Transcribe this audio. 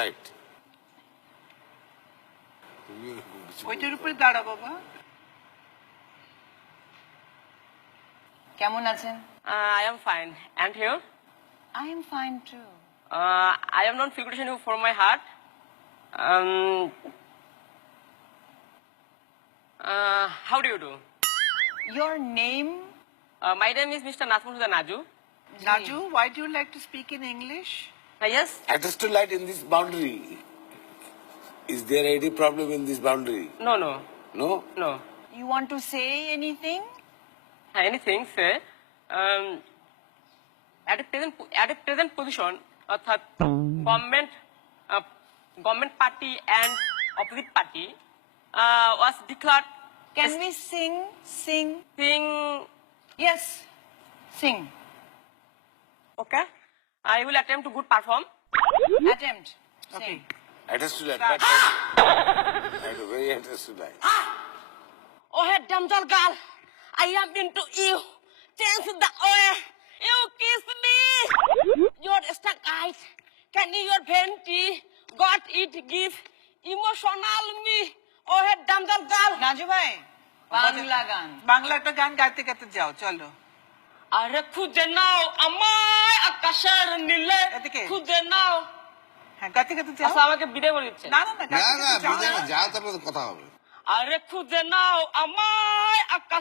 Right. ওইটার উপরে দাঁড়া বাবা। কেমন আছেন? I am fine. And you? I am fine too. I am not figuration you from my heart. How do you do? Your name? My name is Mr. Nasmuda Naju. Naju, why do you like to speak in English? Yes? Access to light in this boundary. Is there any problem in this boundary? No, no, No? no. You want to say anything? Anything, say. At a present position, অর্থাৎ government party and opposite party was declared Can we sing? Sing? thing. Yes. Sing. Okay, I will attempt to good perform. Attempt. Okay. Sing. Access to light. Start. But very access to light. Oh, head damsel girl, I am into you. Change the oil. You kiss me. Your stuck eyes. Can you your venti? Got it give. Emotional me. Oh, head damsel girl. Naju ভাই বাংলা গান। বাংলা একটা গান গাইতে গাইতে যাও, চলো। আরে খুঁজে নাও আমায় আকাশের নীলে। এদিকে। খুঁজে নাও। হ্যাঁ, গাইতে গাইতে যাও। আচ্ছা, আমাকে বিদায় বলে দিচ্ছে। না না না, না গাইতে না গাইতে যাও বিদায় না। না, যাও তারপরে কথা হবে। আরে খুঁজে নাও আমায় আকাশ